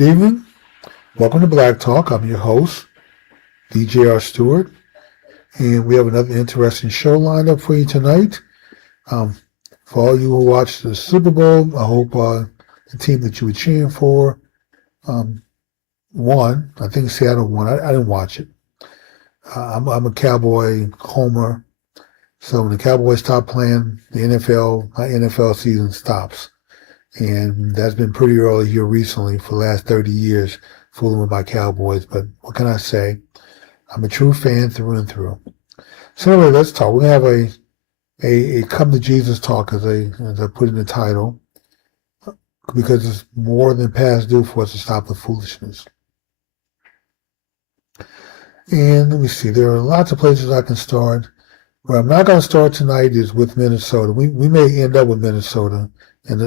Good evening. Welcome to Black Talk. I'm your host, DJ R. Stewart, and we have another interesting show lined up for you tonight. For all you who watched the Super Bowl, I hope the team that you were cheering for won. I think Seattle won. I didn't watch it. I'm a Cowboy homer, so when the Cowboys stop playing, my NFL season stops. And that's been pretty early here recently for the last 30 years, fooling with my Cowboys. But what can I say? I'm a true fan through and through. So anyway, let's talk. We're going to have a come to Jesus talk, as I put in the title, because it's more than past due for us to stop the foolishness. And let me see. There are lots of places I can start. Where I'm not going to start tonight is with Minnesota. We may end up with Minnesota and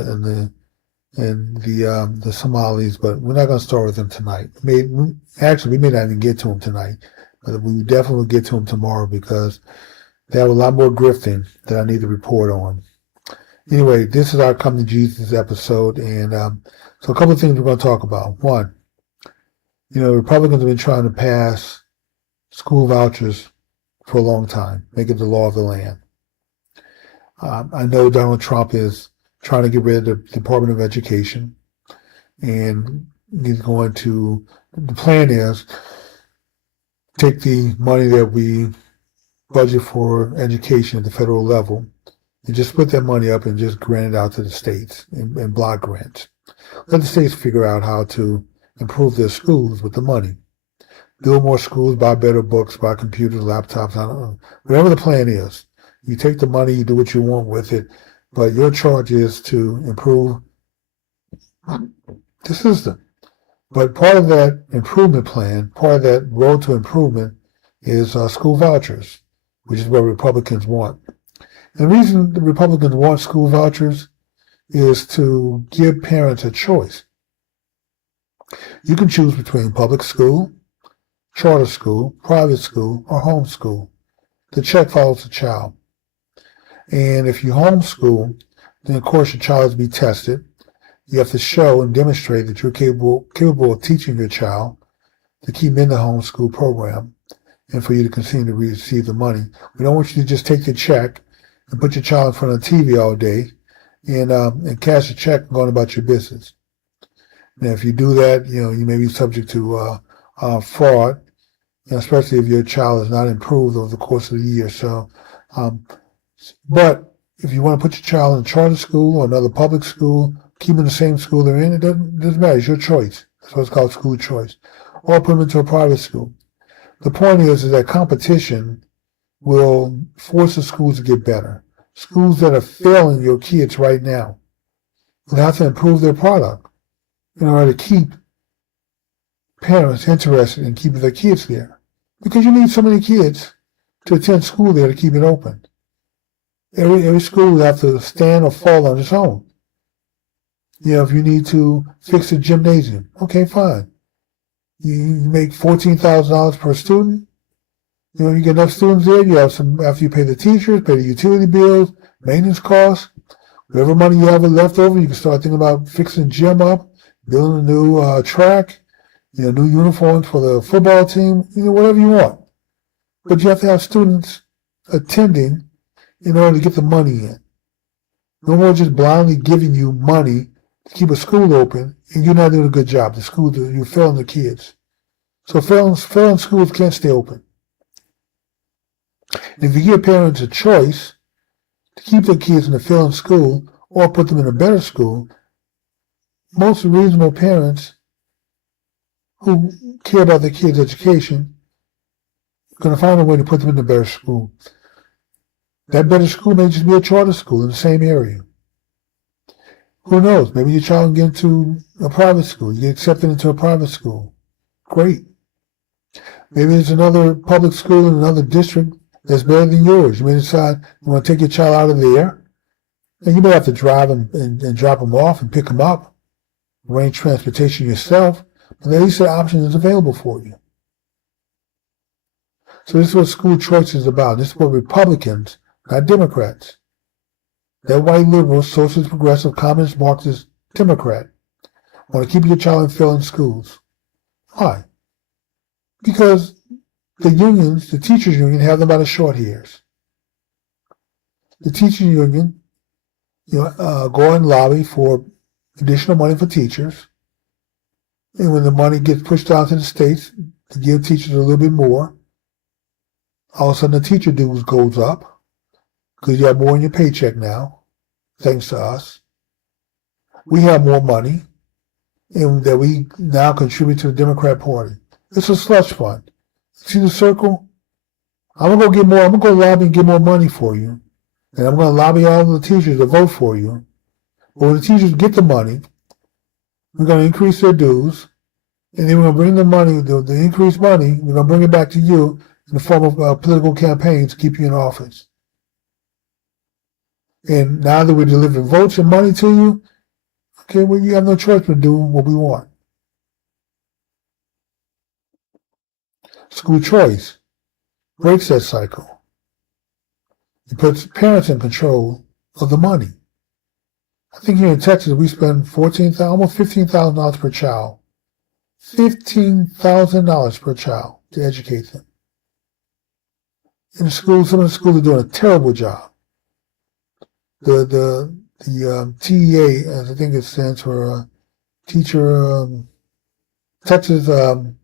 the Somalis, but we're not going to start with them tonight. We may not even get to them tonight, but we definitely will get to them tomorrow because they have a lot more grifting that I need to report on. Anyway, this is our Come to Jesus episode, and so a couple of things we're going to talk about. One, Republicans have been trying to pass school vouchers for a long time, make it the law of the land. I know Donald Trump is trying to get rid of the Department of Education, and he's going to, the plan is take the money that we budget for education at the federal level and just split that money up and just grant it out to the states in block grants. Let the states figure out how to improve their schools with the money. Build more schools, buy better books, buy computers, laptops, I don't know. Whatever the plan is, you take the money, you do what you want with it, but your charge is to improve the system. But part of that improvement plan, part of that road to improvement is school vouchers, which is what Republicans want. And the reason the Republicans want school vouchers is to give parents a choice. You can choose between public school, charter school, private school, or homeschool. The check follows the child. And if you homeschool, then of course your child is to be tested. You have to show and demonstrate that you're capable of teaching your child to keep them in the homeschool program and for you to continue to receive the money. We don't want you to just take your check and put your child in front of the TV all day and cash a check and go on about your business. Now, if you do that, you may be subject to fraud, especially if your child is not improved over the course of the year. So, but if you want to put your child in charter school or another public school, keep them in the same school they're in, it doesn't matter. It's your choice. That's what it's called, school choice. Or put them into a private school. The point is that competition will force the schools to get better. Schools that are failing your kids right now will have to improve their product in order to keep parents interested in keeping their kids there. Because you need so many kids to attend school there to keep it open. Every school will have to stand or fall on its own. If you need to fix a gymnasium, okay, fine. You make $14,000 per student. You get enough students there. You have some, after you pay the teachers, pay the utility bills, maintenance costs, whatever money you have left over, you can start thinking about fixing the gym up, building a new track, new uniforms for the football team, whatever you want. But you have to have students attending in order to get the money in. No more just blindly giving you money to keep a school open and you're not doing a good job. You're failing the kids. So failing schools can't stay open. And if you give parents a choice to keep their kids in a failing school or put them in a better school, most reasonable parents who care about their kids' education are going to find a way to put them in a better school. That better school may just be a charter school in the same area. Who knows? Maybe your child can get into a private school. You get accepted into a private school. Great. Maybe there's another public school in another district that's better than yours. You may decide you want to take your child out of there. And you may have to drive them and drop them off and pick them up, arrange transportation yourself, but at least the option is available for you. So this is what school choice is about. This is what Republicans, not Democrats. That white liberal, socialist, progressive, communist, Marxist, Democrat want to keep your child in failing schools. Why? Because the unions, the teachers union, have them by the short hairs. The teachers union, go and lobby for additional money for teachers. And when the money gets pushed out to the states to give teachers a little bit more, all of a sudden the teacher dues goes up because you have more in your paycheck now, thanks to us. We have more money and that we now contribute to the Democrat Party. It's a slush fund. See the circle? I'm going to get more. I'm going to go lobby and get more money for you. And I'm going to lobby all the teachers to vote for you. But when the teachers get the money, we're going to increase their dues. And then we're going to bring the money, the increased money, we're going to bring it back to you in the form of political campaigns to keep you in office. And now that we're delivering votes and money to you, okay, well, you have no choice but do what we want. School choice breaks that cycle. It puts parents in control of the money. I think here in Texas we spend almost $15,000 per child. $15,000 per child to educate them. In the schools, some of the schools are doing a terrible job. The TEA, as I think it stands for teacher, Texas, I'm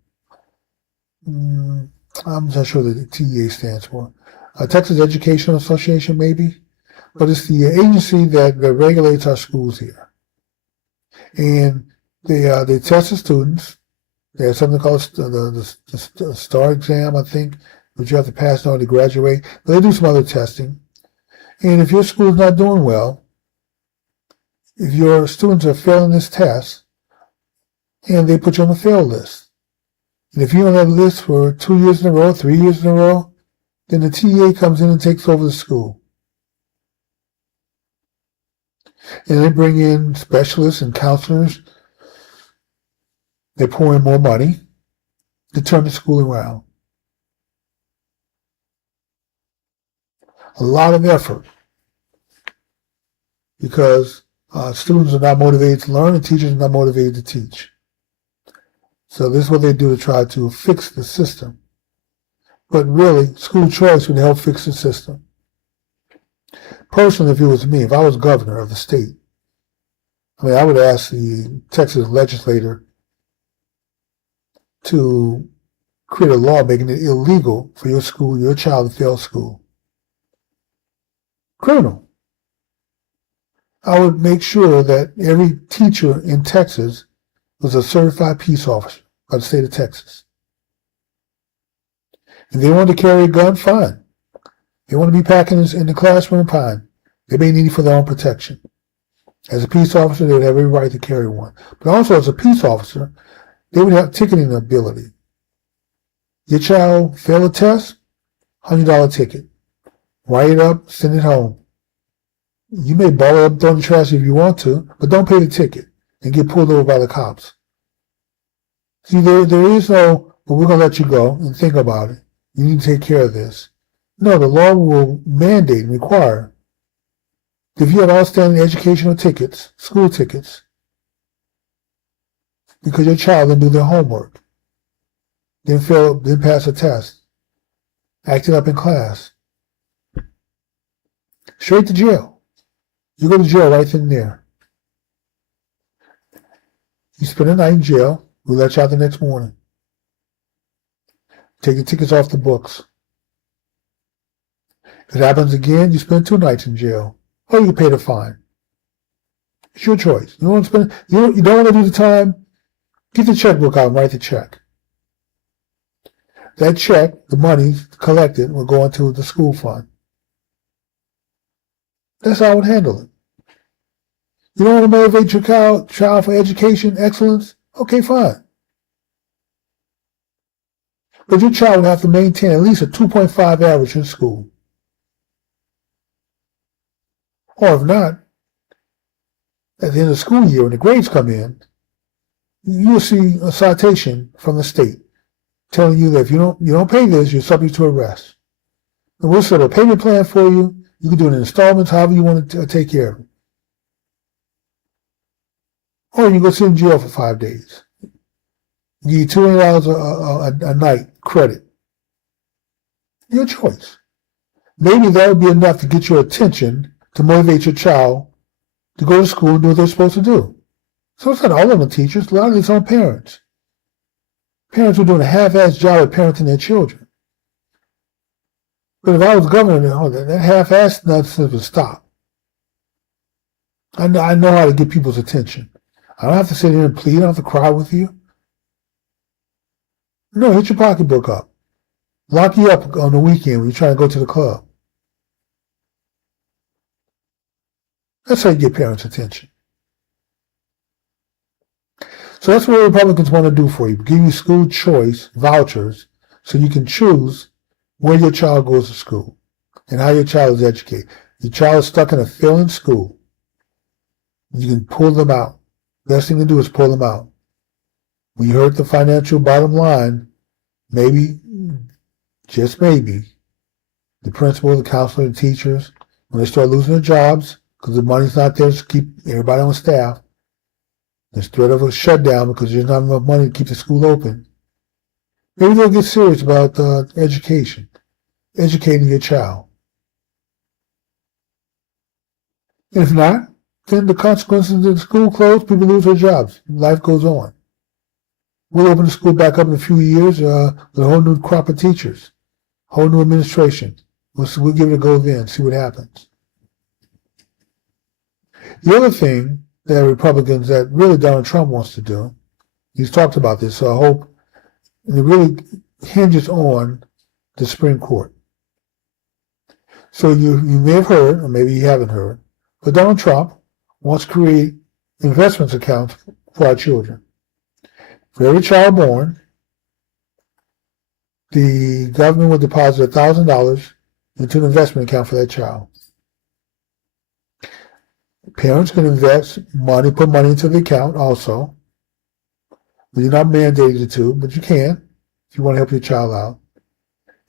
not sure what the TEA stands for. Texas Educational Association, maybe, but it's the agency that regulates our schools here. And they test the students. They have something called the STAR exam, I think, which you have to pass in order to graduate. But they do some other testing. And if your school is not doing well, if your students are failing this test, and they put you on the fail list. And if you're on that list for 2 years in a row, 3 years in a row, then the TEA comes in and takes over the school. And they bring in specialists and counselors. They pour in more money to turn the school around. A lot of effort because students are not motivated to learn and teachers are not motivated to teach. So this is what they do to try to fix the system. But really, school choice would help fix the system. Personally, if it was me, if I was governor of the state, I would ask the Texas legislator to create a law making it illegal for your school, your child to fail school. Criminal. I would make sure that every teacher in Texas was a certified peace officer by the state of Texas. If they want to carry a gun, fine. If they want to be packing in the classroom, fine. They may need it for their own protection. As a peace officer, they would have every right to carry one. But also as a peace officer, they would have ticketing ability. Your child failed a test, $100 ticket. Write it up, send it home. You may ball it up, throw it in the trash if you want to, but don't pay the ticket and get pulled over by the cops. See, there is no, well, we're going to let you go and think about it. You need to take care of this. No, the law will mandate and require that if you have outstanding educational tickets, school tickets, because your child didn't do their homework, didn't pass a test, acted up in class, straight to jail. You go to jail right then and there. You spend a night in jail, we let you out the next morning. Take the tickets off the books. If it happens again, you spend 2 nights in jail. Or you pay the fine. It's your choice. You don't want to spend, you don't want to do the time, get the checkbook out and write the check. That check, the money collected, will go into the school fund. That's how I would handle it. You don't want to motivate your child for education excellence? Okay, fine. But your child would have to maintain at least a 2.5 average in school. Or if not, at the end of the school year, when the grades come in, you'll see a citation from the state telling you that if you don't pay this, you're subject to arrest. And we'll set a payment plan for you. You can do it in installments, however you want to take care of it. Or you go sit in jail for 5 days. You get $200 a night credit. Your choice. Maybe that would be enough to get your attention to motivate your child to go to school and do what they're supposed to do. So it's not all of the teachers. A lot of it's on parents. Parents are doing a half-assed job at parenting their children. But if I was governor, that half-assed nonsense would stop. I know how to get people's attention. I don't have to sit here and plead. I don't have to cry with you. No, hit your pocketbook up. Lock you up on the weekend when you're trying to go to the club. That's how you get parents' attention. So that's what Republicans want to do for you. Give you school choice vouchers so you can choose where your child goes to school and how your child is educated. Your child is stuck in a failing school. You can pull them out. Best thing to do is pull them out. When you hurt the financial bottom line, maybe, just maybe, the principal, the counselor, the teachers, when they start losing their jobs because the money's not there to keep everybody on staff, there's threat of a shutdown because there's not enough money to keep the school open, maybe they'll get serious about education, educating your child. And if not, then the consequences of the school closed, people lose their jobs. Life goes on. We'll open the school back up in a few years with a whole new crop of teachers, whole new administration. We'll give it a go then, see what happens. The other thing that Republicans, that really Donald Trump wants to do, he's talked about this, so I hope, and it really hinges on the Supreme Court. So you may have heard, or maybe you haven't heard, but Donald Trump wants to create investment accounts for our children. For every child born, the government will deposit $1,000 into an investment account for that child. Parents can invest money, put money into the account also. But you're not mandated to, but you can if you want to help your child out.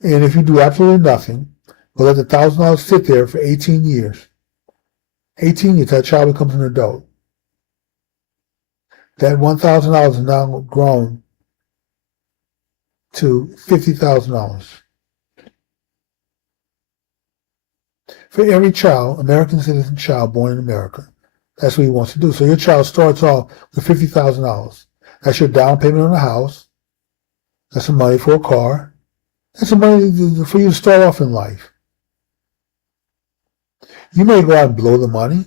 And if you do absolutely nothing, we'll let the $1,000 sit there for 18 years. 18 years, that child becomes an adult. That $1,000 is now grown to $50,000. For every child, American citizen child born in America. That's what he wants to do. So your child starts off with $50,000. That's your down payment on a house. That's some money for a car. That's some money for you to start off in life. You may go out and blow the money.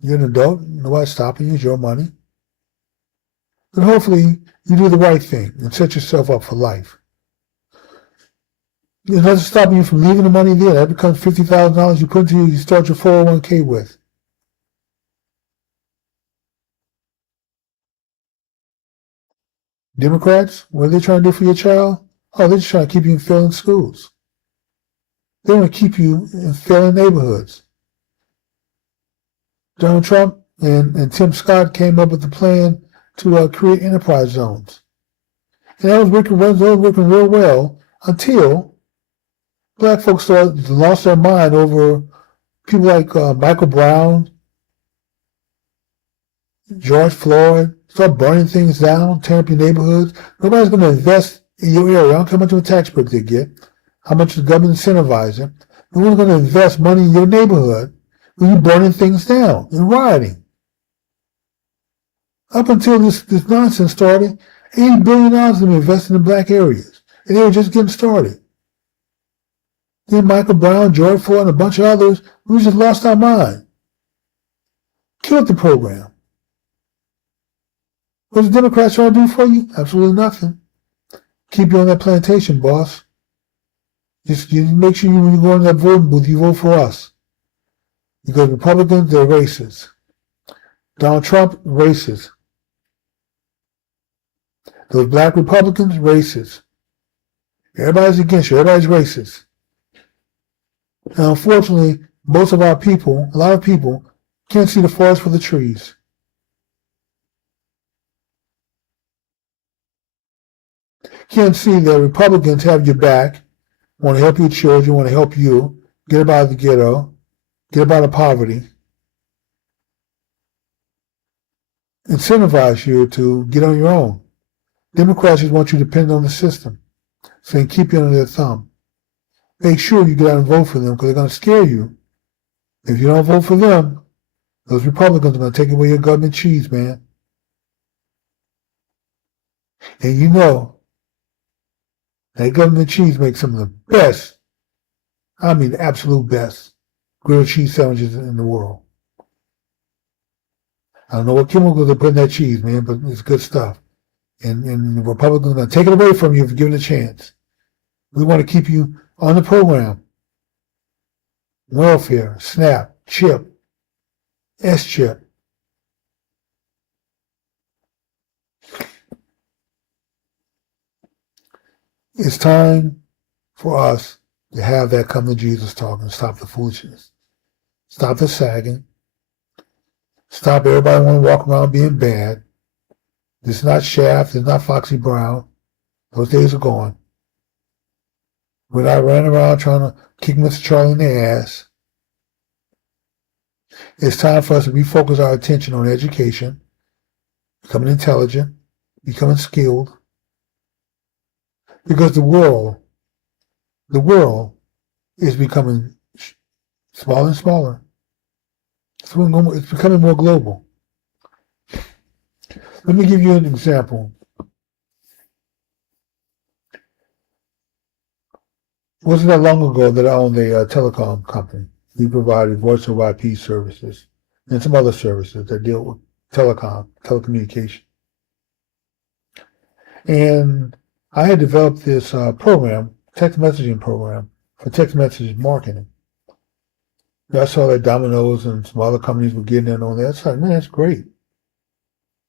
You're an adult. Nobody's stopping you. It's your money. But hopefully you do the right thing and set yourself up for life. It doesn't stop you from leaving the money there. That becomes $50,000 you put into you start your 401k with. Democrats, what are they trying to do for your child? Oh, they're just trying to keep you in failing schools. They want to keep you in failing neighborhoods. Donald Trump and Tim Scott came up with the plan to create enterprise zones. And that was working real well until black folks lost their mind over people like Michael Brown, George Floyd, start burning things down, tearing up your neighborhoods. Nobody's going to invest in your area. I don't care how much of a tax break they get, how much the government incentivizes it. No one's going to invest money in your neighborhood when you're burning things down and rioting. Up until this nonsense started, $80 billion has been invested in black areas. And they were just getting started. Then Michael Brown, George Floyd, and a bunch of others, we just lost our mind. Killed the program. What the Democrats trying to do for you? Absolutely nothing. Keep you on that plantation, boss. Just you make sure when you go in that voting booth, you vote for us. Because Republicans, they're racist. Donald Trump, racist. Those black Republicans, racist. Everybody's against you. Everybody's racist. And unfortunately, most of our people, a lot of people, can't see the forest for the trees. Can't see that Republicans have your back, want to help your children, want to help you get up out of the ghetto, get up out of poverty. incentivize you to get on your own. Democrats just want you to depend on the system, saying keep you under their thumb. Make sure you get out and vote for them because they're going to scare you. If you don't vote for them, those Republicans are going to take away your government cheese, man. And you know, that government cheese makes some of the best, I mean the absolute best, grilled cheese sandwiches in the world. I don't know what chemicals they put in that cheese, man, but it's good stuff. And the Republicans are going to take it away from you if you give it a chance. We want to keep you on the program. Welfare, SNAP, CHIP, S-CHIP. It's time for us to have that come to Jesus talk and stop the foolishness. Stop the sagging. Stop everybody want to walk around being bad. This is not Shaft. This is not Foxy Brown. Those days are gone. We're not running around trying to kick Mr. Charlie in the ass. It's time for us to refocus our attention on education, becoming intelligent, becoming skilled. Because the world is becoming smaller and smaller. It's becoming more global. Let me give you an example. Wasn't that long ago that I owned a telecom company. We provided voice over IP services and some other services that deal with telecommunication. And I had developed this program, text messaging program, for text message marketing. I saw that Domino's and some other companies were getting in on that. I was like, man, that's great.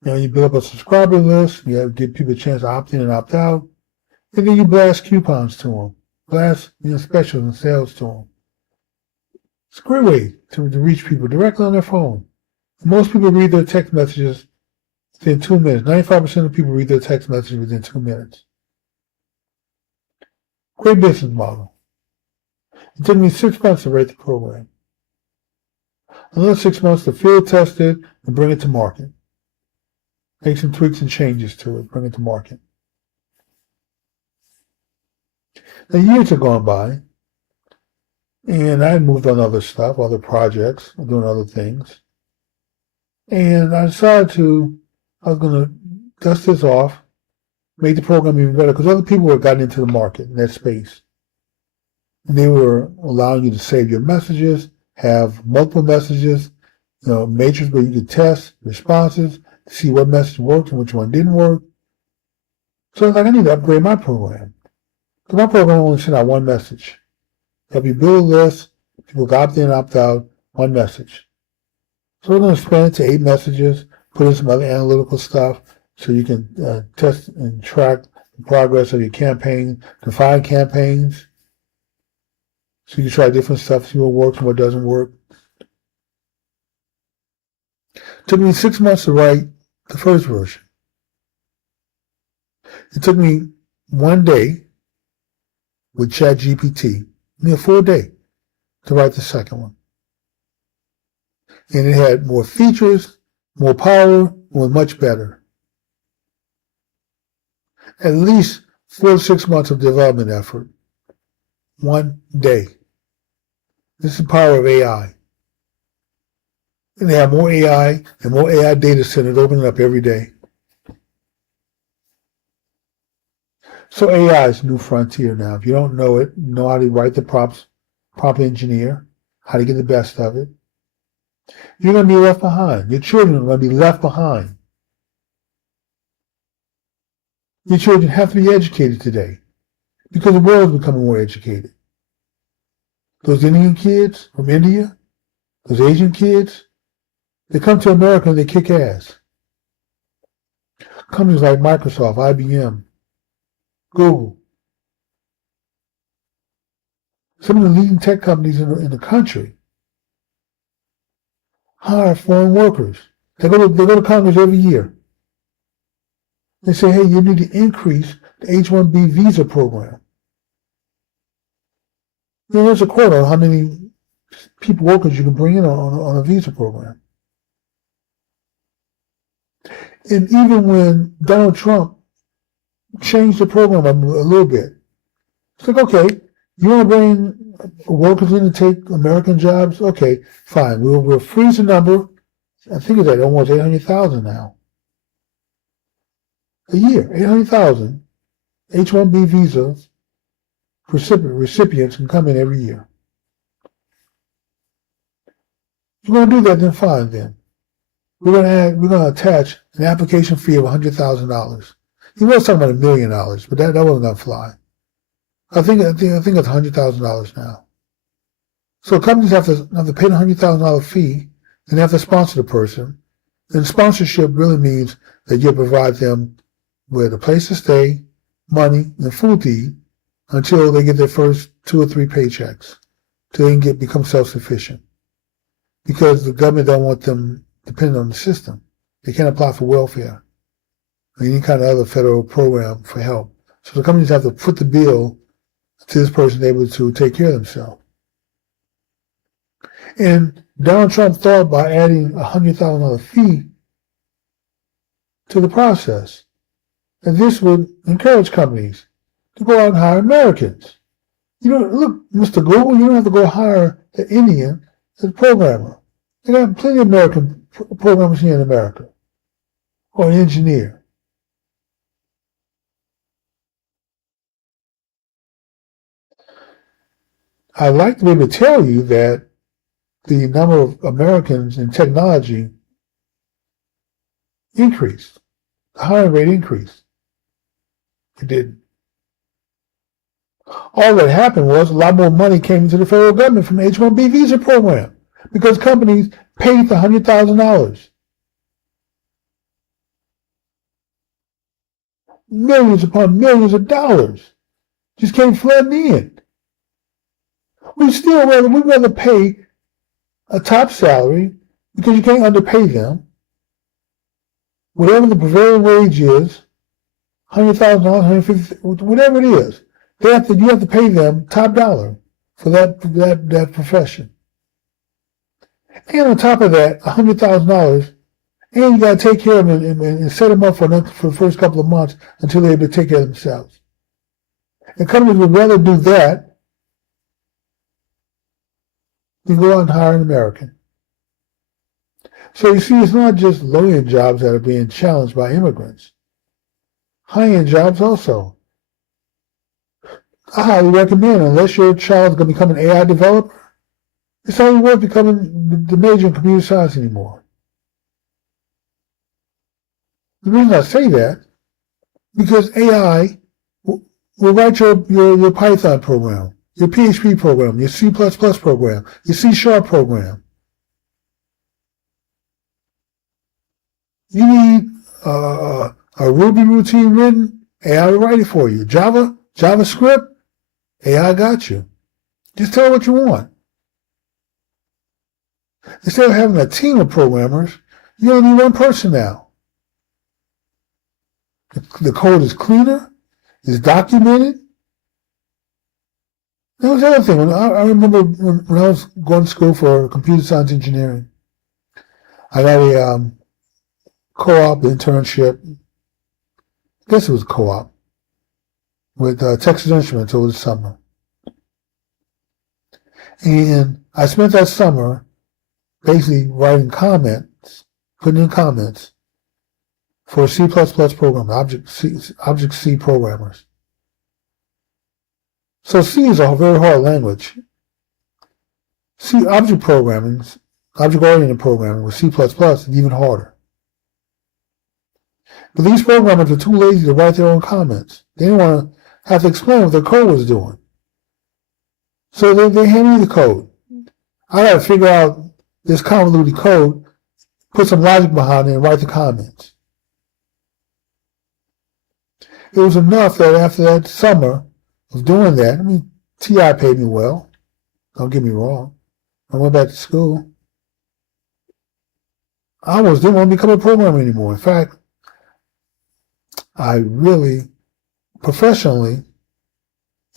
You know, you build up a subscriber list, you have to give people a chance to opt in and opt out, and then you blast coupons to them, blast specials and sales to them. It's a great way to reach people directly on their phone. Most people read their text messages within 2 minutes. 95% of people read their text messages within 2 minutes. Great business model. It took me 6 months to write the program. Another 6 months to field test it and bring it to market. Make some tweaks and changes to it, bring it to market. Now, years have gone by, and I moved on other stuff, other projects, doing other things. And I decided I was going to dust this off, make the program even better, because other people had gotten into the market in that space. And they were allowing you to save your messages, have multiple messages, matrix where you could test responses, see what message worked and which one didn't work. So I was like, I need to upgrade my program. Because my program only sent out one message. Help you build a list, people can opt in, opt out, one message. So we're going to expand it to 8 messages, put in some other analytical stuff so you can test and track the progress of your campaign, define campaigns. So you can try different stuff, see what works and what doesn't work. It took me 6 months to write the first version. It took me 1 day with ChatGPT, a full day, to write the second one. And it had more features, more power, and was much better. At least 4 to 6 months of development effort. 1 day. This is the power of AI. And they have more AI and more AI data centers opening up every day. So AI is a new frontier now. If you don't know it, know how to write the prompts, prompt engineer, how to get the best of it, you're going to be left behind. Your children are going to be left behind. Your children have to be educated today because the world is becoming more educated. Those Indian kids from India, those Asian kids, they come to America and they kick ass. Companies like Microsoft, IBM, Google, some of the leading tech companies in the country hire foreign workers. They go to Congress every year. They say, hey, you need to increase the H-1B visa program. There's a quota on how many workers you can bring in on a visa program. And even when Donald Trump changed the program a little bit, it's like, okay, you want to bring workers in to take American jobs? Okay, fine. We'll freeze the number. I think it's at almost 800,000 now. A year, 800,000 H-1B visas recipients can come in every year. If you're going to do that, then fine. Then we're going to attach an application fee of $100,000. He was talking about $1 million, but that wasn't going to fly. I think it's $100,000 now. So companies have to pay the $100,000 fee, and they have to sponsor the person. And sponsorship really means that you provide them with a place to stay, money, and food to eat until they get their first 2 or 3 paychecks, till they can become self-sufficient. Because the government don't want them dependent on the system. They can't apply for welfare or any kind of other federal program for help. So the companies have to foot the bill to this person able to take care of themselves. And Donald Trump thought by adding a $100,000 fee to the process that this would encourage companies to go out and hire Americans. Look, Mr. Google, you don't have to go hire the Indian as a programmer. They got plenty of American programmers here in America, or an engineer. I'd like to be able to tell you that the number of Americans in technology increased. The hiring rate increased. It didn't. All that happened was a lot more money came into the federal government from the H-1B visa program because companies paid the $100,000. Millions upon millions of dollars just came flooding in. We'd rather pay a top salary because you can't underpay them. Whatever the prevailing wage is, $100,000, $150,000, whatever it is, you have to pay them top dollar for that profession. And on top of that, $100,000, and you got to take care of them and set them up for the first couple of months until they're able to take care of themselves. And companies would rather do that than go out and hire an American. So you see, it's not just low-end jobs that are being challenged by immigrants. High-end jobs also. I highly recommend, unless your child's going to become an AI developer, it's not even worth becoming the major in computer science anymore. The reason I say that, because AI will write your Python program, your PHP program, your C++ program, your C# program. You need a Ruby routine written, AI will write it for you. JavaScript, AI got you. Just tell what you want. Instead of having a team of programmers, you only need one person now. The code is cleaner, it's documented. That was the other thing. I remember when I was going to school for computer science engineering, I got a co-op internship. I guess it was a co-op with Texas Instruments over the summer. And I spent that summer basically writing comments, putting in comments for a C++ program, Object-C programmers. So C is a very hard language. C object-oriented programming with C++ is even harder. But these programmers were too lazy to write their own comments. They didn't want to have to explain what their code was doing. So they handed me the code. I got to figure out this convoluted code, put some logic behind it, and write the comments. It was enough that after that summer of doing that, I mean, TI paid me well. Don't get me wrong. I went back to school. I almost didn't want to become a programmer anymore. In fact, I really, professionally,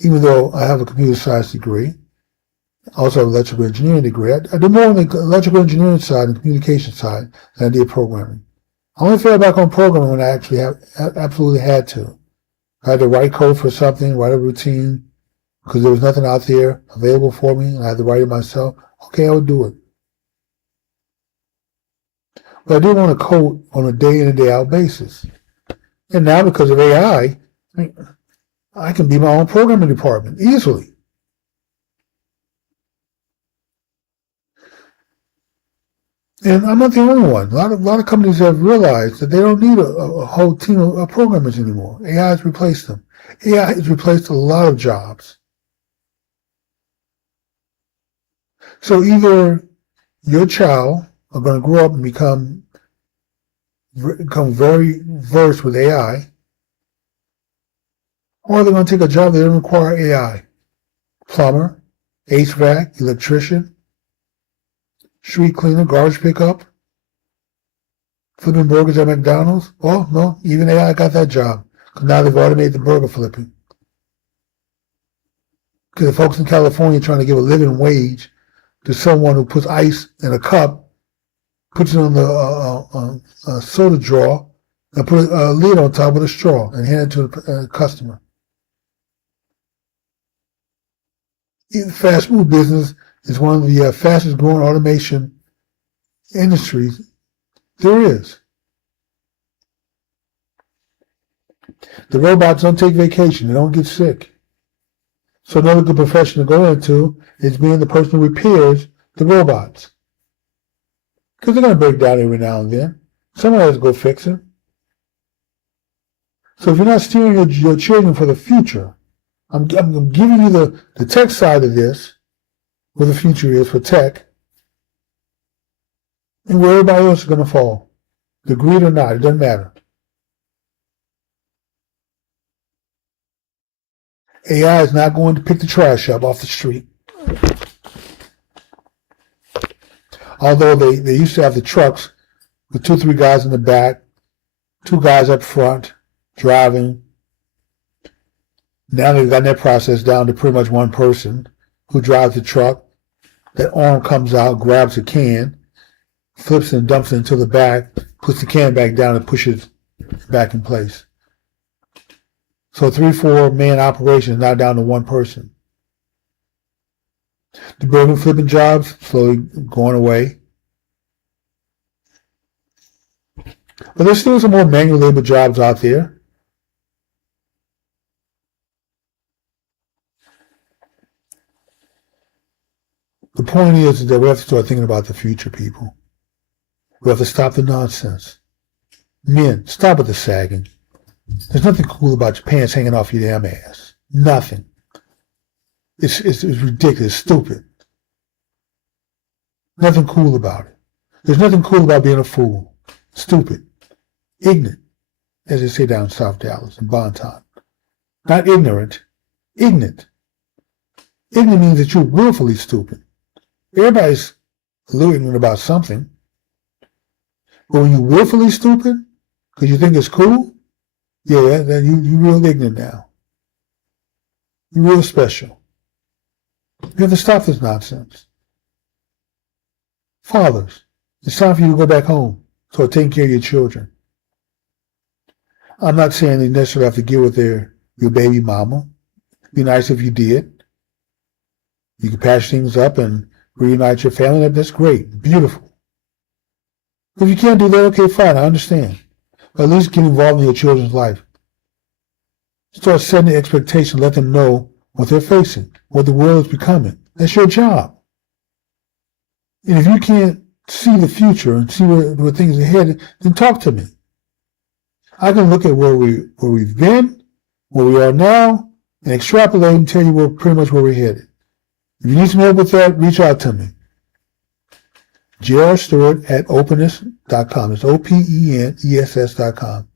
even though I have a computer science degree, also an electrical engineering degree, I did more on the electrical engineering side and communication side than I did programming. I only fell back on programming when I actually absolutely had to. I had to write code for something, write a routine, because there was nothing out there available for me, and I had to write it myself. Okay, I would do it. But I didn't want to code on a day in and day out basis. And now because of AI, I can be my own programming department easily. And I'm not the only one. A lot of companies have realized that they don't need a whole team of programmers anymore. AI has replaced them. AI has replaced a lot of jobs. So either your child are going to grow up and become very versed with AI, or they're going to take a job that doesn't require AI. Plumber, HVAC, electrician, street cleaner, garbage pickup, flipping burgers at McDonald's. Oh, no, even AI got that job. Because now they've automated the burger flipping. Because the folks in California are trying to give a living wage to someone who puts ice in a cup, puts it on the soda drawer, and put a lid on top with a straw and hand it to the customer. The fast food business is one of the fastest growing automation industries there is. The robots don't take vacation. They don't get sick. So another good profession to go into is being the person who repairs the robots. Because they're going to break down every now and then. Someone has to go fix them. So if you're not steering your children for the future, I'm giving you the tech side of this, where the future is for tech, and where everybody else is going to fall. Agreed or not, it doesn't matter. AI is not going to pick the trash up off the street. Although they used to have the trucks with 2 or 3 guys in the back, 2 guys up front, driving. Now they've gotten that process down to pretty much one person who drives the truck. That arm comes out, grabs a can, flips and dumps it into the back, puts the can back down and pushes it back in place. So 3-4 man operation is now down to one person. The burger flipping jobs slowly going away. But there's still some more manual labor jobs out there. The point is that we have to start thinking about the future, people. We have to stop the nonsense. Men, stop with the sagging. There's nothing cool about your pants hanging off your damn ass. Nothing. It's ridiculous, it's stupid. Nothing cool about it. There's nothing cool about being a fool. Stupid. Ignorant, as they say down South Dallas in Bonton. Not ignorant. Ignorant. Ignorant means that you're willfully stupid. Everybody's a little ignorant about something. But when you're willfully stupid, because you think it's cool, yeah, then you're real ignorant now. You're real special. You have to stop this nonsense. Fathers, it's time for you to go back home, start taking care of your children. I'm not saying they necessarily have to get with your baby mama. It'd be nice if you did. You can patch things up and reunite your family. That's great. Beautiful. If you can't do that, okay, fine, I understand. But at least get involved in your children's life. Start setting the expectation. Let them know what they're facing, what the world is becoming. That's your job. And if you can't see the future and see where things are headed, then talk to me. I can look at where we've been, where we are now, and extrapolate and tell you pretty much where we're headed. If you need some help with that, reach out to me. jrstewart@openness.com. It's OPENESS.com.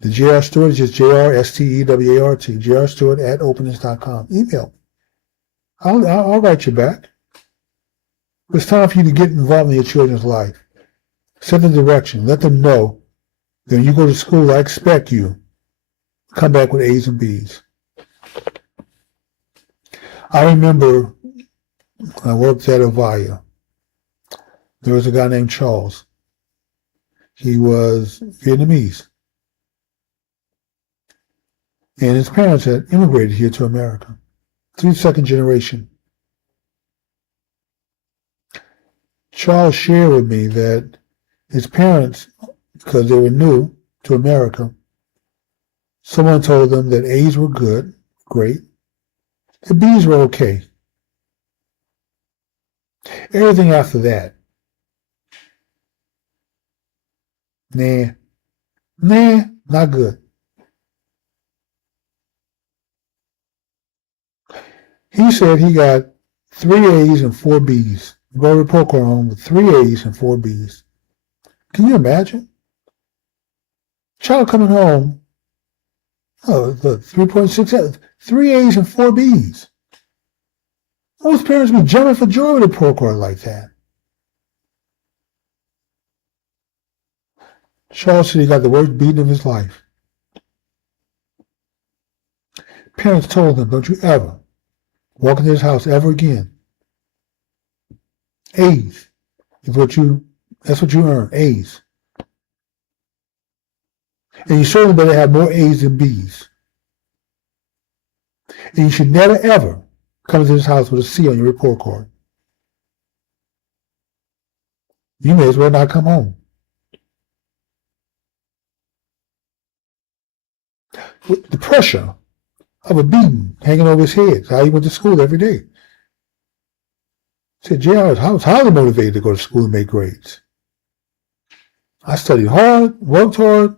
The JR Stewart is just JRSTEWART. jrstewart@openness.com. Email. I'll write you back. It's time for you to get involved in your children's life. Set the direction. Let them know that when you go to school, I expect you to come back with A's and B's. I remember when I worked at Avaya, there was a guy named Charles. He was Vietnamese. And his parents had immigrated here to America. Through second generation. Charles shared with me that his parents, because they were new to America, someone told them that A's were good, great, the B's were okay. Everything after that, nah, not good. He said he got 3 A's and 4 B's. He got a report card home with 3 A's and 4 B's. Can you imagine? Child coming home, the 3.6, 3 A's and 4 B's. Most parents be jumping for joy with a report card like that. Charles said he got the worst beating of his life. Parents told him, don't you ever walk into this house ever again. A's is that's what you earn, A's. And you certainly better have more A's than B's. And you should never ever come into this house with a C on your report card. You may as well not come home. With the pressure of a beating hanging over his head, how he went to school every day. He said, JR was highly motivated to go to school and make grades. I studied hard, worked hard,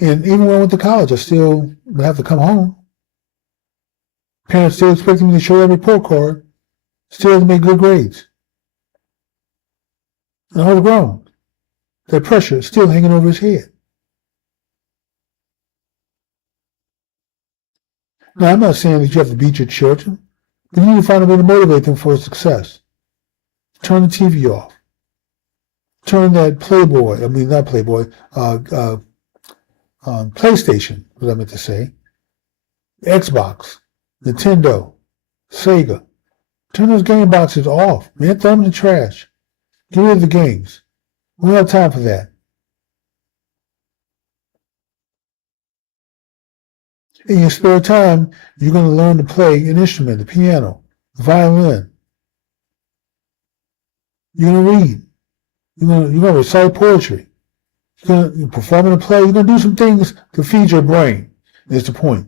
and even when I went to college, I still would have to come home. Parents still expected me to show that report card, still to make good grades. And I was grown. That pressure is still hanging over his head. Now, I'm not saying that you have to beat your children, but you need to find a way to motivate them for success. Turn the TV off. Turn that PlayStation, what I meant to say, Xbox, Nintendo, Sega. Turn those game boxes off. Man, throw them in the trash. Get rid of the games. We don't have time for that. In your spare time, you're going to learn to play an instrument, the piano, the violin. You're going to read. You're going to recite poetry. You're going to perform in a play. You're going to do some things to feed your brain, is the point.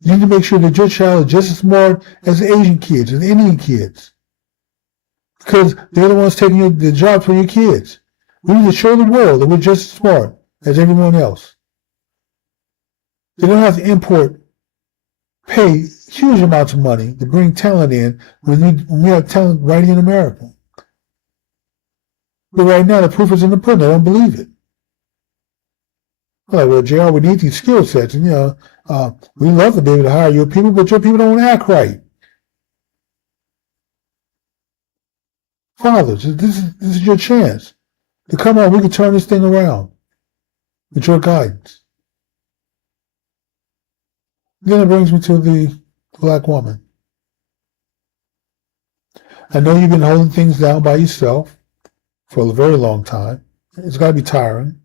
You need to make sure that your child is just as smart as the Asian kids and Indian kids. Because they're the ones taking the job for your kids. We need to show the world that we're just as smart as everyone else. They don't have to pay huge amounts of money to bring talent in when we have talent right in America. But right now, the proof is in the pudding. I don't believe it. Well, JR, we need these skill sets. And, we love to be able to hire your people, but your people don't act right. Fathers, this is your chance to come on. We can turn this thing around with your guidance. Then it brings me to the black woman. I know you've been holding things down by yourself for a very long time. It's got to be tiring.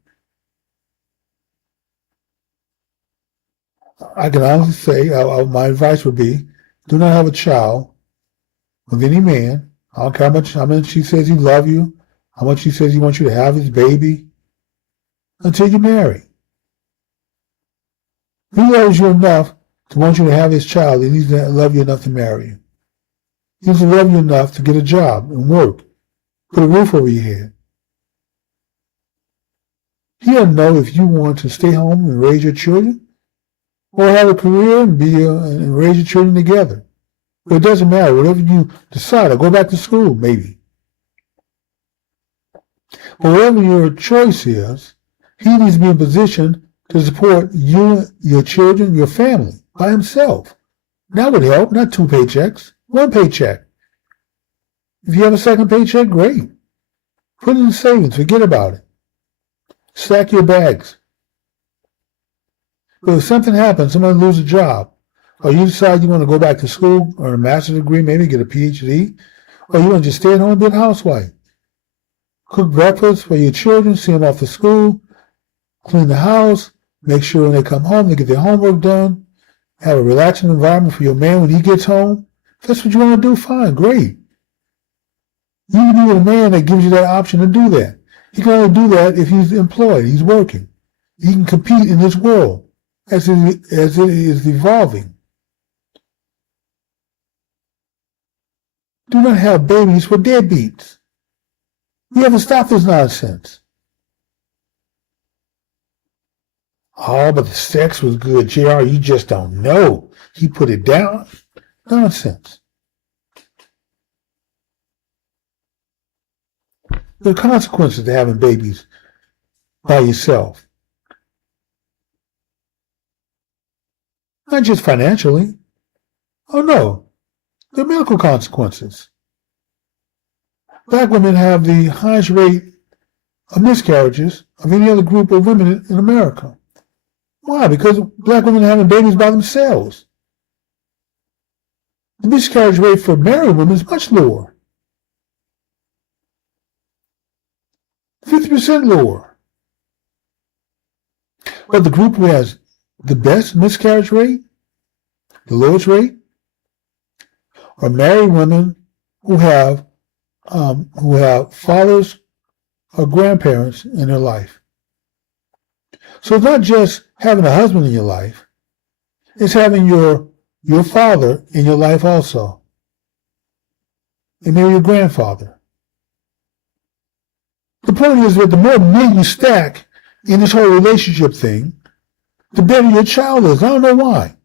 I can honestly say my advice would be, do not have a child with any man. I don't care how much she says he loves you, how much she says he wants you to have his baby, until you marry. If he loves you enough to want you to have his child, he needs to love you enough to marry you. He needs to love you enough to get a job and work, put a roof over your head. He doesn't know if you want to stay home and raise your children or have a career and raise your children together. But it doesn't matter. Whatever you decide, or go back to school, maybe. But whatever your choice is, he needs to be in position to support you, your children, your family by himself. That would help, not 2 paychecks, 1 paycheck. If you have a second paycheck, great. Put it in savings, forget about it. Stack your bags. But if something happens, someone loses a job, or you decide you want to go back to school, earn a master's degree, maybe get a PhD, Or you want to just stay at home and be a housewife. Cook breakfast for your children, send them off to school, clean the house, make sure when they come home they get their homework done, have a relaxing environment for your man when he gets home. If that's what you want to do, fine, great. You can be with a man that gives you that option to do that. He can only do that if he's employed, he's working. He can compete in this world as it is evolving. Do not have babies for deadbeats. We haven't stopped this nonsense. Oh, but the sex was good, JR. You just don't know. He put it down. Nonsense. There are consequences to having babies by yourself. Not just financially. Oh no. There are medical consequences. Black women have the highest rate of miscarriages of any other group of women in America. Why? Because black women are having babies by themselves. The miscarriage rate for married women is much lower. 50% lower. But the group who has the best miscarriage rate, the lowest rate, are married women who have fathers or grandparents in their life. So it's not just having a husband in your life, it's having your father in your life also. And maybe your grandfather. The point is that the more men you stack in this whole relationship thing, the better your child is. I don't know why.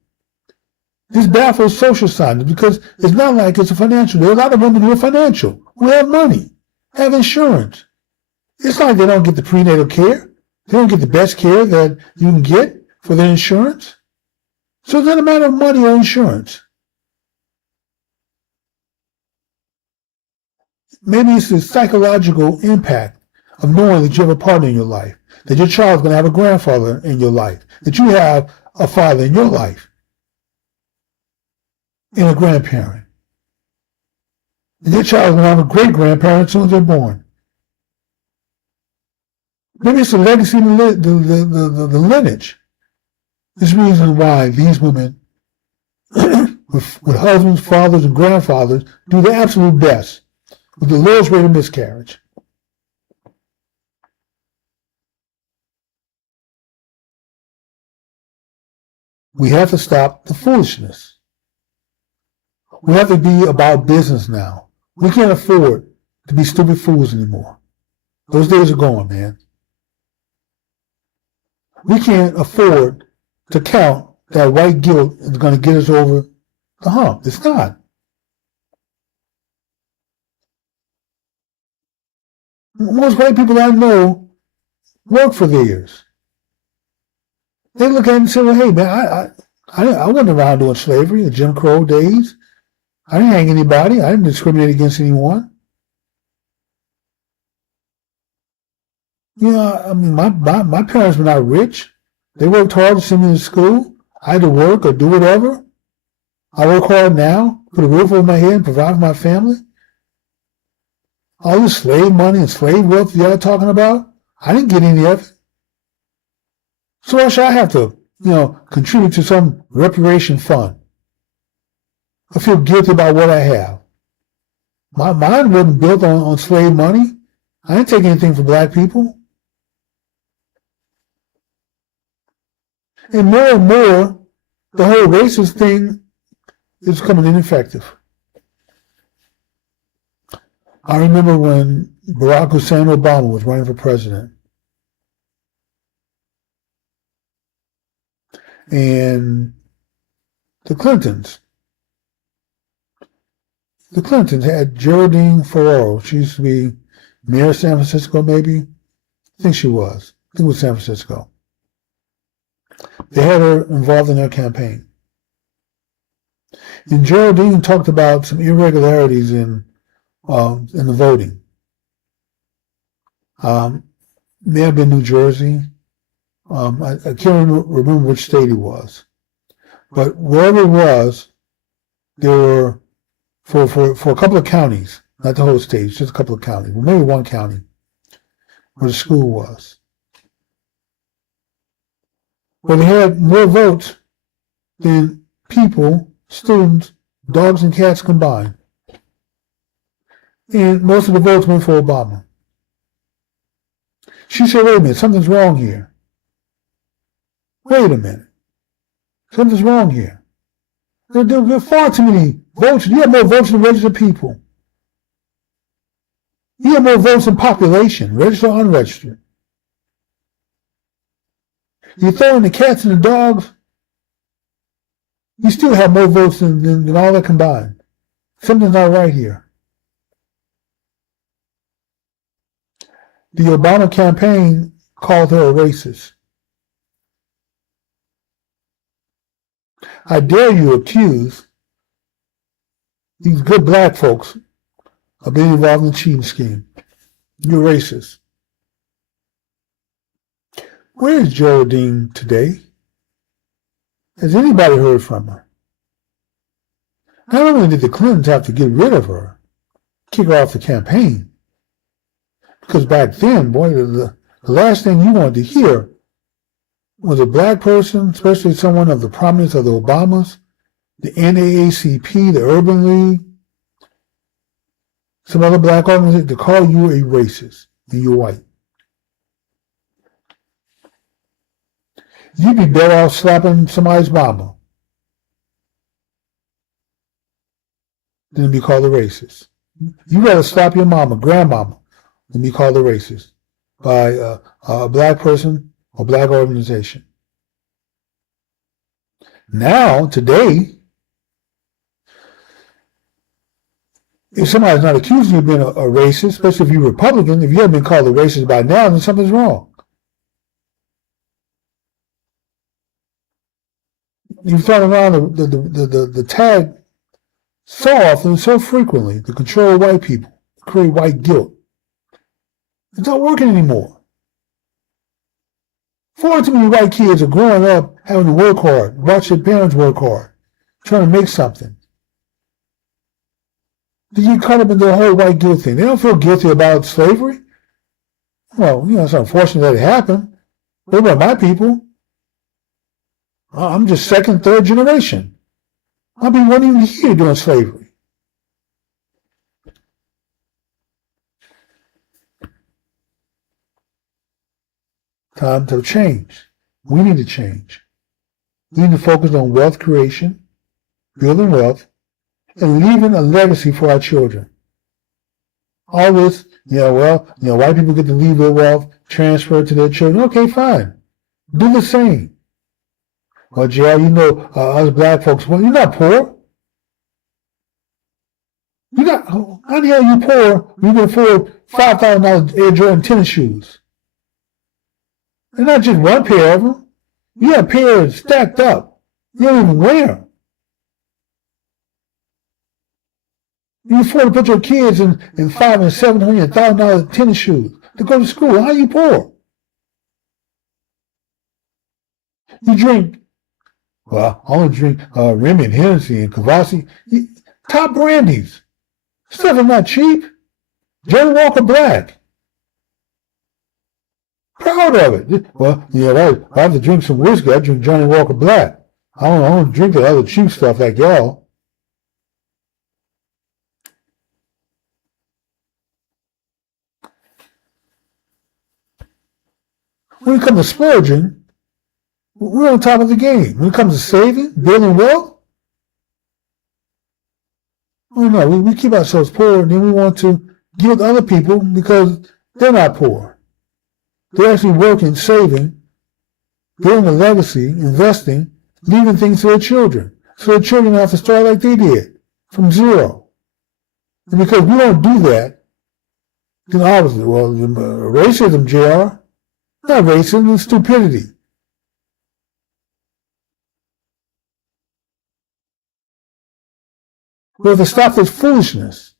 This baffles social science because it's not like it's a financial. There are a lot of women who are financial, who have money, have insurance. It's not like they don't get the prenatal care. They don't get the best care that you can get for their insurance. So it's not a matter of money or insurance. Maybe it's the psychological impact of knowing that you have a partner in your life, that your child's going to have a grandfather in your life, that you have a father in your life, and a grandparent. And your child's going to have a great-grandparent as soon as they're born. Maybe it's the legacy, the lineage. This is the reason why these women with husbands, fathers, and grandfathers do the absolute best with the lowest rate of miscarriage. We have to stop the foolishness. We have to be about business now. We can't afford to be stupid fools anymore. Those days are gone, man. We can't afford to count that white guilt is going to get us over the hump. It's not. Most white people I know work for theirs. They look at it and say, well, hey, man, I wasn't around doing slavery, the Jim Crow days. I didn't hang anybody. I didn't discriminate against anyone. You know, I mean, my parents were not rich. They worked hard to send me to school. I had to work or do whatever. I work hard now, put a roof over my head and provide for my family. All this slave money and slave wealth y'all talking about, I didn't get any of it. So why should I have to, contribute to some reparation fund? I feel guilty about what I have. My mind wasn't built on slave money. I didn't take anything from black people. And more, the whole racist thing is becoming ineffective. I remember when Barack Hussein Obama was running for president. And the Clintons had Geraldine Ferraro. She used to be mayor of San Francisco, maybe. I think she was. I think it was San Francisco. They had her involved in their campaign. And Geraldine talked about some irregularities in the voting. May have been New Jersey. I can't remember which state it was. But wherever it was, there were, for a couple of counties, Not the whole state, just a couple of counties. Well, maybe one county where the school was. Where they had more votes than people, students, dogs, and cats combined. And most of the votes went for Obama. She said, wait a minute, something's wrong here. Wait a minute. Something's wrong here. There are far too many votes. You have more votes than registered people. You have more votes than population, registered or unregistered. You throw in the cats and the dogs, you still have more votes than all that combined. Something's not right here. The Obama campaign called her a racist. I dare you accuse these good black folks of being involved in the cheating scheme. You're racist. Where is Geraldine today? Has anybody heard from her? Not only did the Clintons have to get rid of her, kick her off the campaign, because back then, boy, the last thing you wanted to hear was a black person, especially someone of the prominence of the Obamas, the NAACP, the Urban League, some other black organization, to call you a racist and you're white. You'd be better off slapping somebody's mama than be called a racist. You'd rather slap your mama, grandmama, than be called a racist by a black person or black organization. Now, today, if somebody's not accusing you of being a racist, especially if you're Republican, if you haven't been called a racist by now, then something's wrong. You throw around the tag so often, so frequently, to control white people, to create white guilt. It's not working anymore. Far too many white kids are growing up having to work hard, watch their parents work hard, trying to make something. They get caught up in the whole white guilt thing. They don't feel guilty about slavery. Well, it's unfortunate that it happened. What about my people? I'm just second, third generation. I've been wanting to hear during slavery. Time to change. We need to change. We need to focus on wealth creation, building wealth, and leaving a legacy for our children. All this, white people get to leave their wealth, transfer it to their children. Okay, fine. Do the same. Well, JR, us black folks, well, you're not poor. How the hell are you poor? You can afford $5,000 Air Jordan tennis shoes. And not just one pair of them. You have pairs stacked up. You don't even wear them. You afford to put your kids in $500 and $700, $1,000 tennis shoes to go to school. How are you poor? You drink, I only drink Remy and Hennessy and Kvass. Top brandies. Stuff is not cheap. Johnny Walker Black. Proud of it. Well, I have to drink some whiskey. I drink Johnny Walker Black. I don't drink the other cheap stuff like y'all. When it comes to splurging, we're on top of the game. When it comes to saving, building wealth, we keep ourselves poor, and then we want to give to other people because they're not poor. They're actually working, saving, building a legacy, investing, leaving things to their children. So their children have to start like they did, from zero. And because we don't do that, then obviously, racism, JR, not racism, it's stupidity. We have to stop this foolishness.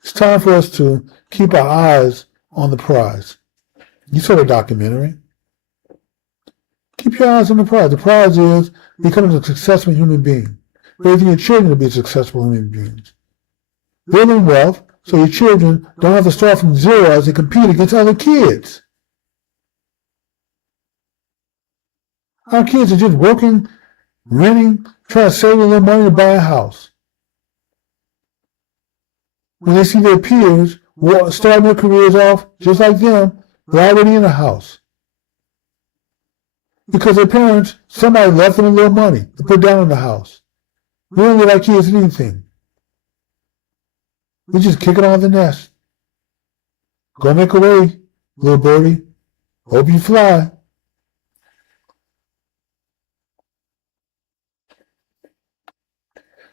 It's time for us to keep our eyes on the prize. You saw the documentary. Keep your eyes on the prize. The prize is becoming a successful human being. raising your children to be successful human beings. Building wealth so your children don't have to start from zero as they compete against other kids. Our kids are just working, renting, trying to save a little money to buy a house. When they see their peers starting their careers off just like them, they're already in a house. Because their parents, somebody left them a little money to put down in the house. We don't let our kids do anything. We just kick it out of the nest. Go make a way, little birdie. Hope you fly.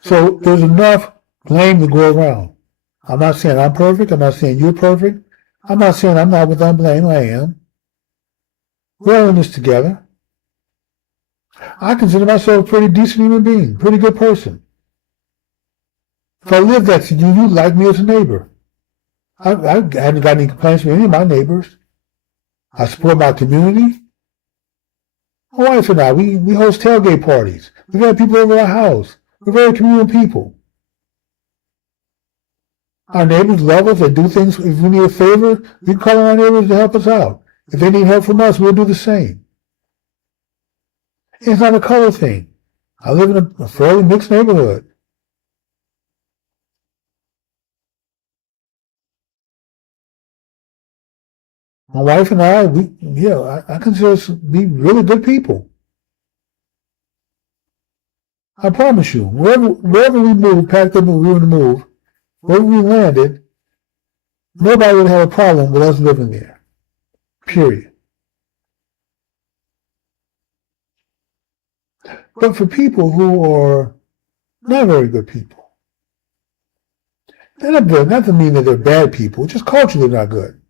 So there's enough blame to go around. I'm not saying I'm perfect. I'm not saying you're perfect. I'm not saying I'm not without blame. I am. We're all in this together. I consider myself a pretty decent human being, pretty good person. If I lived that to you, you'd like me as a neighbor. I haven't got any complaints from any of my neighbors. I support my community. My wife and I, we host tailgate parties. We've had people over our house. We're very communal people. Our neighbors love us. They do things. If we need a favor, we call on our neighbors to help us out. If they need help from us, we'll do the same. It's not a color thing. I live in a fairly mixed neighborhood. My wife and I, I consider us to be really good people. I promise you, wherever we moved, packed up and we were to move, wherever we landed, nobody would have a problem with us living there. Period. But for people who are not very good people, they're not good. Not to mean that they're bad people, just culturally not good.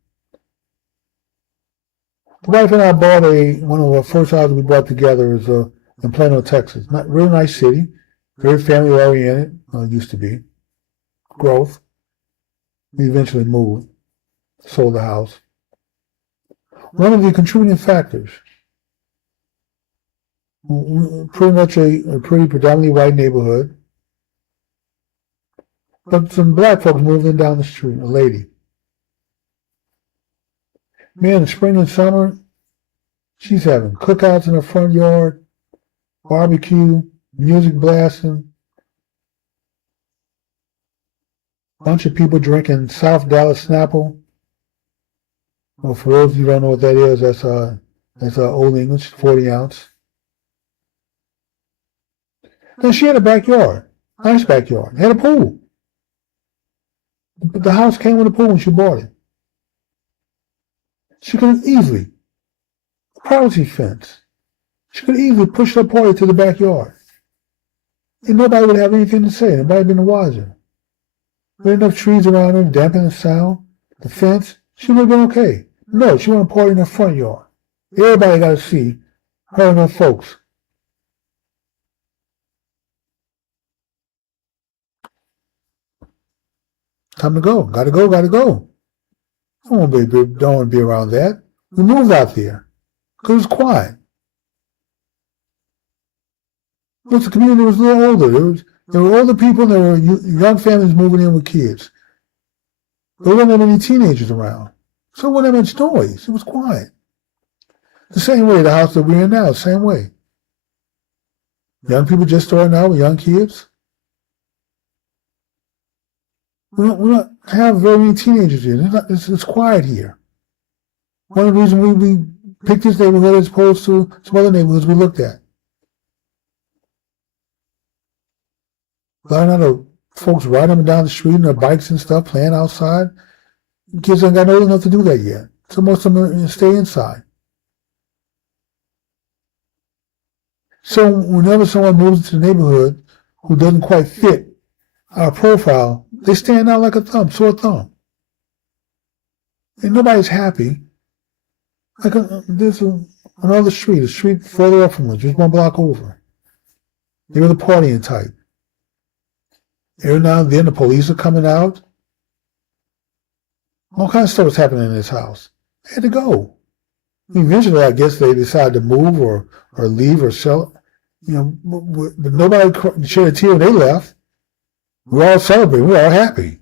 The wife and I bought one of our first houses we bought together is in Plano, Texas. Real nice city, very family oriented, used to be. Growth. We eventually moved, sold the house. One of the contributing factors, pretty much a pretty predominantly white neighborhood, but some black folks moved in down the street, a lady. Man, in spring and summer, she's having cookouts in her front yard, barbecue, music blasting, bunch of people drinking South Dallas Snapple. Well, for those of you who don't know what that is, that's Old English, 40 ounce. Then she had a backyard, nice backyard, had a pool. But the house came with a pool when she bought it. She could have easily, privacy fence, she could have easily pushed her party to the backyard. And nobody would have anything to say, nobody would have been the wiser. There enough trees around her, dampen the sound, the fence, she would have been okay. No, she wanted a party in her front yard. Everybody got to see her and her folks. Time to go. Gotta go, gotta go. I don't want to be around that. We moved out there because it was quiet. But the community was a little older. There were older people and there were young families moving in with kids. There weren't that many teenagers around. So it wasn't that much noise. It was quiet. The same way the house that we're in now, same way. Young people just starting out with young kids. We don't have very many teenagers here. It's quiet here. One of the reasons we picked this neighborhood as opposed to some other neighborhoods we looked at. A lot of folks riding up and down the street on their bikes and stuff, playing outside. Kids ain't got old enough to do that yet. So most of them stay inside. So whenever someone moves into the neighborhood who doesn't quite fit our profile, they stand out like a sore thumb. And nobody's happy. Like there's another street, a street further up from us, just one block over. They were the partying type. Every now and then the police are coming out. All kinds of stuff was happening in this house. They had to go. Eventually, I guess they decided to move or leave or sell it. but nobody shed a tear when they left. We're all celebrating. We're all happy.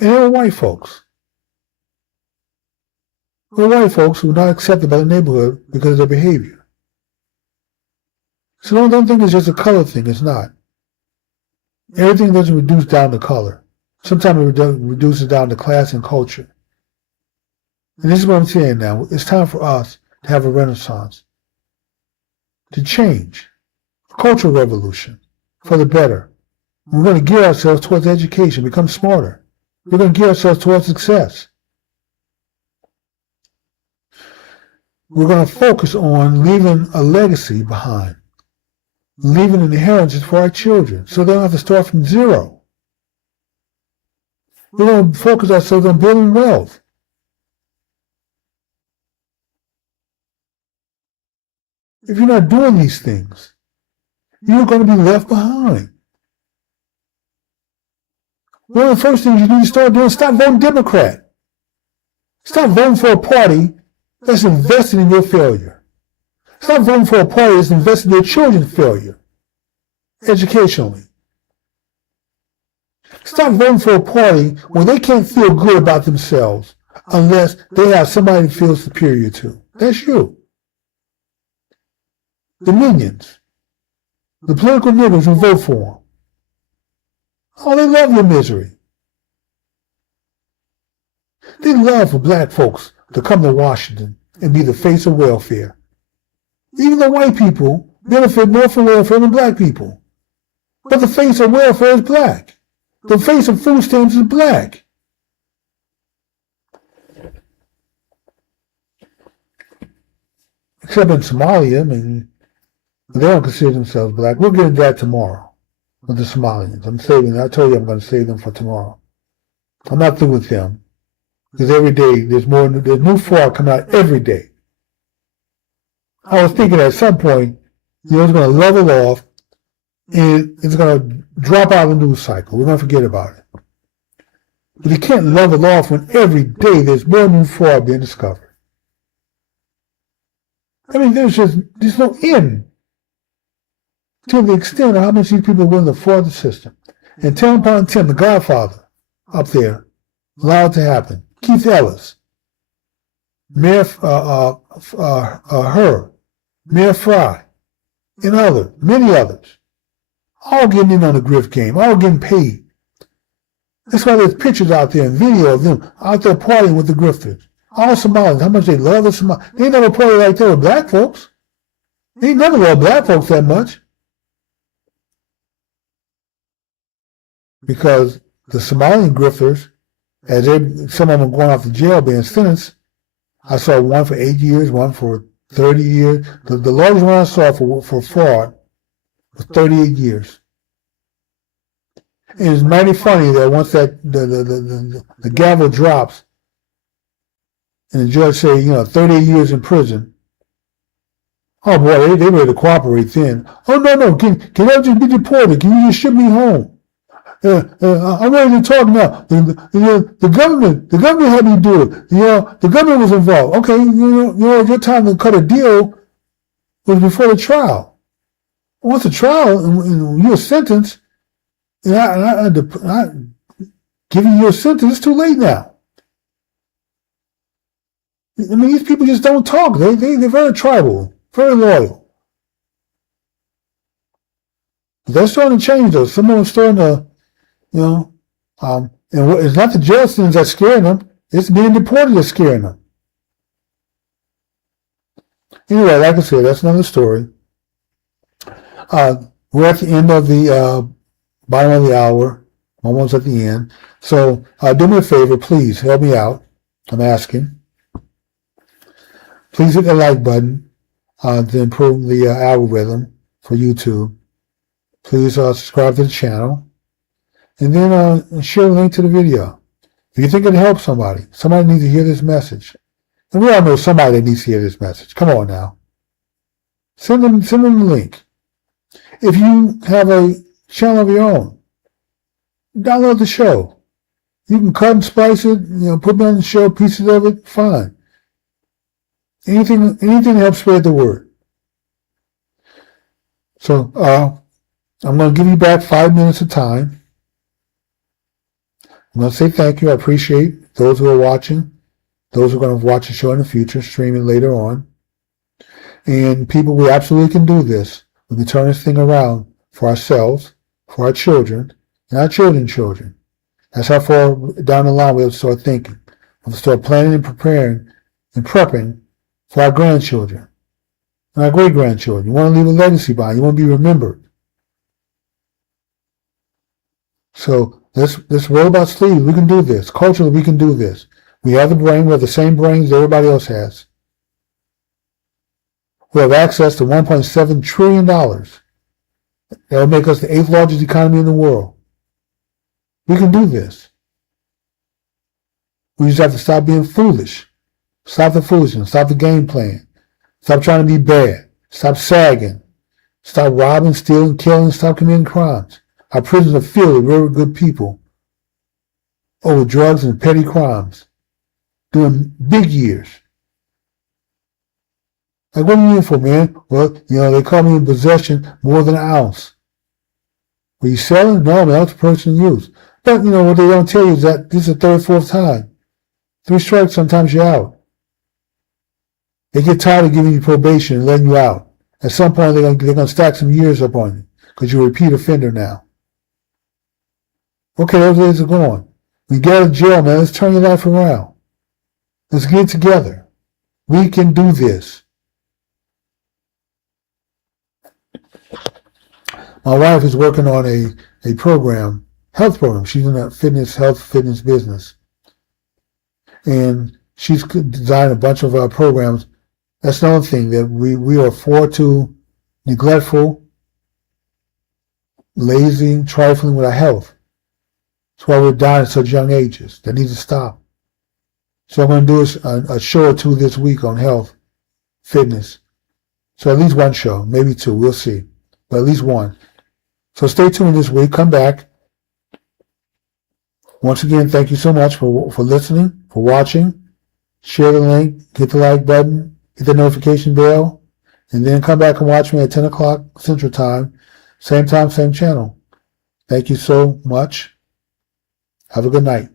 And they were white folks. They were white folks who were not accepted by the neighborhood because of their behavior. So don't think it's just a color thing. It's not. Everything doesn't reduce down to color. Sometimes it reduces down to class and culture. And this is what I'm saying now. It's time for us to have a renaissance, to change, a cultural revolution for the better. We're going to gear ourselves towards education, become smarter. We're going to gear ourselves towards success. We're going to focus on leaving a legacy behind, leaving an inheritance for our children so they don't have to start from zero. We're going to focus ourselves on building wealth. If you're not doing these things, you're going to be left behind. One of the first things you need to start doing is stop voting Democrat. Stop voting for a party that's invested in your failure. Stop voting for a party that's invested in your children's failure, educationally. Stop voting for a party where they can't feel good about themselves unless they have somebody to feel superior to. That's you. The minions, the political niggers who vote for them. Oh, they love your misery. They love for black folks to come to Washington and be the face of welfare. Even the white people benefit more from welfare than black people. But the face of welfare is black. The face of food stamps is black. Except in Somalia, they don't consider themselves black. We'll get into that tomorrow with the Somalians. I told you I'm going to save them for tomorrow. I'm not through with them. Because every day, there's new fraud coming out every day. I was thinking at some point, it's going to level off and it's going to drop out of the news cycle. We're going to forget about it. But you can't level off when every day there's more new fraud being discovered. There's no end to the extent of how much these people are willing to fraud the system. And 10 upon 10, the Godfather up there allowed it to happen. Keith Ellis, Mayor Mayor Fry, and many others, all getting in on the grift game, all getting paid. That's why there's pictures out there and video of them out there partying with the grifters. All Somalians, how much they love the Somalians. They never party like that with black folks. They never love black folks that much. Because the Somalian grifters, some of them going off to jail being sentenced. I saw one for 8 years, one for 30 years. The largest one I saw for fraud was 38 years. And it's mighty funny that once that the gavel drops and the judge say, 38 years in prison. Oh boy, they ready to cooperate then. Oh no, can I just be deported? Can you just ship me home? I'm ready to talk now. The government had me do it. The government was involved. Okay, your time to cut a deal was before the trial. Once the trial and you're sentenced, and I giving you a sentence, it's too late now. These people just don't talk. They're very tribal, very loyal. But they're starting to change though. Some of them are starting to, and it's not the jail sentence that's scaring them. It's being deported that's scaring them. Anyway, like I said, that's another story. We're at the end of the bottom of the hour, almost at the end. So do me a favor, please help me out. I'm asking. Please hit the like button to improve the algorithm for YouTube. Please subscribe to the channel. And then share the link to the video. If you think it helps somebody needs to hear this message. And we all know somebody that needs to hear this message. Come on now. Send them the link. If you have a channel of your own, download the show. You can cut and splice it, put me on the show, pieces of it, fine. anything to help spread the word. So I'm going to give you back 5 minutes of time. I'm going to say thank you. I appreciate those who are watching, those who are going to watch the show in the future, streaming later on. And people, we absolutely can do this. We can turn this thing around for ourselves, for our children, and our children's children. That's how far down the line we have to start thinking. We have to start planning and preparing and prepping for our grandchildren and our great-grandchildren. You want to leave a legacy behind. You want to be remembered. So let's roll about sleeves. We can do this. Culturally, we can do this. We have the brain. We have the same brains everybody else has. We have access to $1.7 trillion. That will make us the 8th largest economy in the world. We can do this. We just have to stop being foolish. Stop the foolishness. Stop the game plan. Stop trying to be bad. Stop sagging. Stop robbing, stealing, killing. Stop committing crimes. Our prisons are filled with very good people over drugs and petty crimes, doing big years. Like, what are you in for, man? Well, they call me in possession more than an ounce. Were you selling? No, man, that's personal use. But, what they don't tell you is that this is the 3rd, 4th time. 3 strikes, sometimes you're out. They get tired of giving you probation and letting you out. At some point, they're gonna stack some years up on you because you're a repeat offender now. Okay, those days are gone. When you get out of jail, man, let's turn your life around. Let's get together. We can do this. My wife is working on a program, health program. She's in that health fitness business. And she's designed a bunch of programs. That's another thing that we are far too neglectful, lazy, trifling with our health. That's why we're dying at such young ages. That needs to stop. So I'm going to do a show or 2 this week on health, fitness. So at least 1 show, maybe 2, we'll see. But at least 1. So stay tuned this week. Come back. Once again, thank you so much for listening, for watching. Share the link, hit the like button, hit the notification bell, and then come back and watch me at 10 o'clock Central Time, same channel. Thank you so much. Have a good night.